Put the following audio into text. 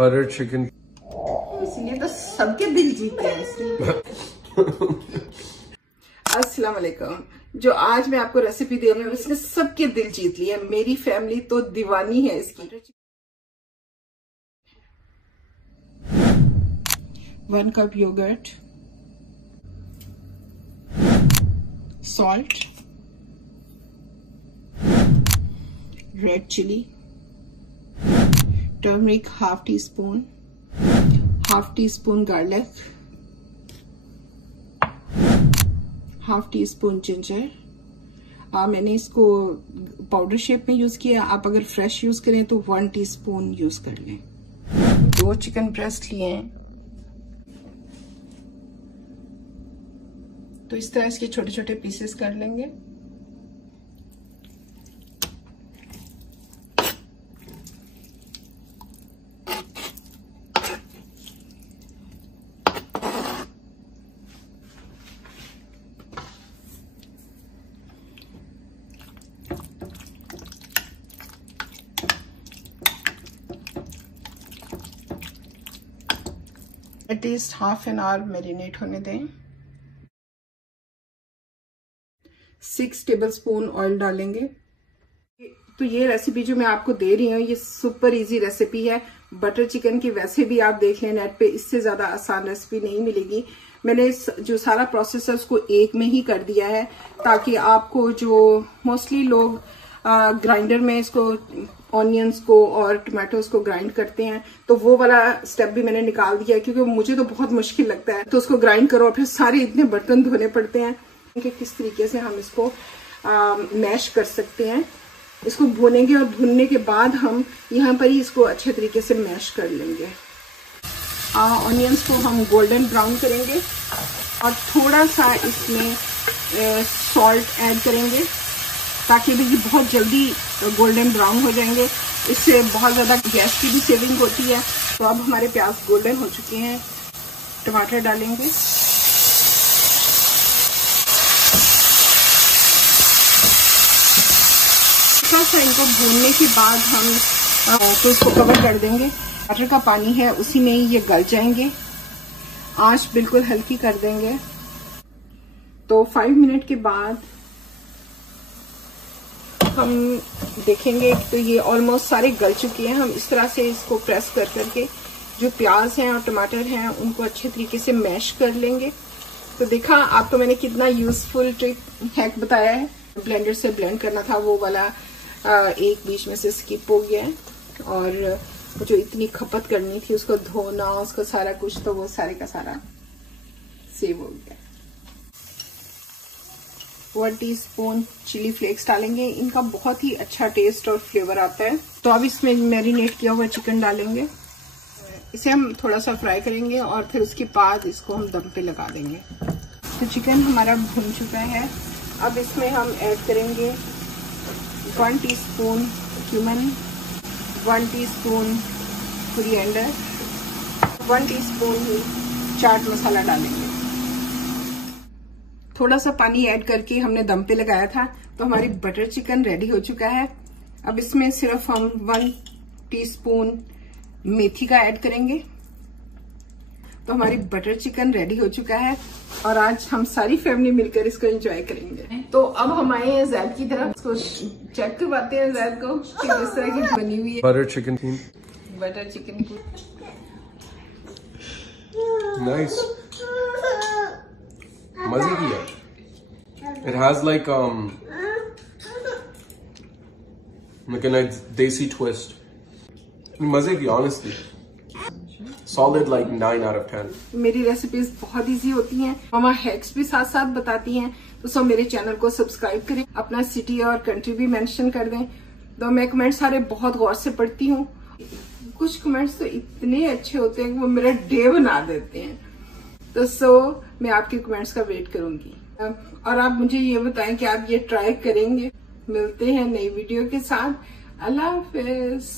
Butter chicken. इसलिए तो सबके दिल जीते हैं इसलिए। अस्सलाम वालेकुम। जो आज मैं आपको रेसिपी दे रही हूँ इसने सबके दिल जीत लिया। मेरी फैमिली तो दीवानी है इसकी। 1 cup yoghurt, salt, red chilli, turmeric half teaspoon, half teaspoon garlic, half teaspoon ginger. मैंने इसको पाउडर शेप में यूज किया। आप अगर फ्रेश यूज करें तो 1 टीस्पून यूज कर लें। 2 चिकन ब्रेस्ट लिए हैं, तो इस तरह इसके छोटे छोटे पीसेस कर लेंगे। At least half an hour marinate होने दें। 6 टेबलस्पून ऑयल डालेंगे। तो ये रेसिपी जो मैं आपको दे रही हूँ ये सुपर इजी रेसिपी है। बटर चिकन की वैसे भी आप देख लें नेट पे, इससे ज्यादा आसान रेसिपी नहीं मिलेगी। मैंने जो सारा प्रोसेस है उसको एक में ही कर दिया है, ताकि आपको जो मोस्टली लोग ग्राइंडर में इसको ऑनियंस को और टमाटोज को ग्राइंड करते हैं, तो वो वाला स्टेप भी मैंने निकाल दिया है, क्योंकि मुझे तो बहुत मुश्किल लगता है। तो उसको ग्राइंड करो और फिर सारे इतने बर्तन धोने पड़ते हैं कि किस तरीके से हम इसको मैश कर सकते हैं। इसको भूनेंगे और भूनने के बाद हम यहाँ पर ही इसको अच्छे तरीके से मैश कर लेंगे। ऑनियंस को हम गोल्डन ब्राउन करेंगे और थोड़ा सा इसमें सॉल्ट ऐड करेंगे, ताकि भी ये बहुत जल्दी गोल्डन ब्राउन हो जाएंगे। इससे बहुत ज़्यादा गैस की भी सेविंग होती है। तो अब हमारे प्याज गोल्डन हो चुके हैं। टमाटर डालेंगे, थोड़ा सा इनको भूनने के बाद हम तो इसको कवर कर देंगे। टमाटर का पानी है उसी में ही ये गल जाएंगे। आंच बिल्कुल हल्की कर देंगे। तो 5 मिनट के बाद हम देखेंगे तो ये ऑलमोस्ट सारे गल चुके हैं। हम इस तरह से इसको प्रेस कर करके जो प्याज हैं और टमाटर हैं उनको अच्छे तरीके से मैश कर लेंगे। तो देखा आपको मैंने कितना यूजफुल ट्रिक हैक बताया है। ब्लेंडर से ब्लेंड करना था वो वाला एक बीच में से स्किप हो गया है, और जो इतनी खपत करनी थी उसको धोना उसको सारा कुछ, तो वो सारे का सारा सेव हो गया। 1 टीस्पून चिली फ्लेक्स डालेंगे। इनका बहुत ही अच्छा टेस्ट और फ्लेवर आता है। तो अब इसमें मैरिनेट किया हुआ चिकन डालेंगे। इसे हम थोड़ा सा फ्राई करेंगे और फिर उसके बाद इसको हम दम पे लगा देंगे। तो चिकन हमारा भुन चुका है। अब इसमें हम ऐड करेंगे 1 teaspoon cumin, 1 teaspoon coriander, 1 teaspoon ही चाट मसाला डालेंगे। थोड़ा सा पानी ऐड करके हमने दम पे लगाया था। तो हमारी बटर चिकन रेडी हो चुका है। अब इसमें सिर्फ हम 1 टीस्पून मेथी का ऐड करेंगे। तो हमारी बटर चिकन रेडी हो चुका है और आज हम सारी फैमिली मिलकर इसको एंजॉय करेंगे। तो अब हम आए हैं जैद की तरफ। इसको चेक करवाते हैं जैद को कि किस तरह की बनी हुई है बटर चिकन की। नाइस, मजे की है। It has like a nice desi twist. मजे की, honestly. Solid like 9 out of 10. मेरी रेसिपीज बहुत इजी होती हैं। मामा हैक्स भी साथ साथ बताती हैं। तो सब मेरे चैनल को सब्सक्राइब करें, अपना सिटी और कंट्री भी मेंशन कर दें। तो मैं कमेंट सारे बहुत गौर से पढ़ती हूँ। कुछ कमेंट्स तो इतने अच्छे होते हैं कि वो मेरा डे बना देते हैं। तो मैं आपके कमेंट्स का वेट करूंगी और आप मुझे ये बताएं कि आप ये ट्राई करेंगे। मिलते हैं नई वीडियो के साथ। अल्लाह हाफिज।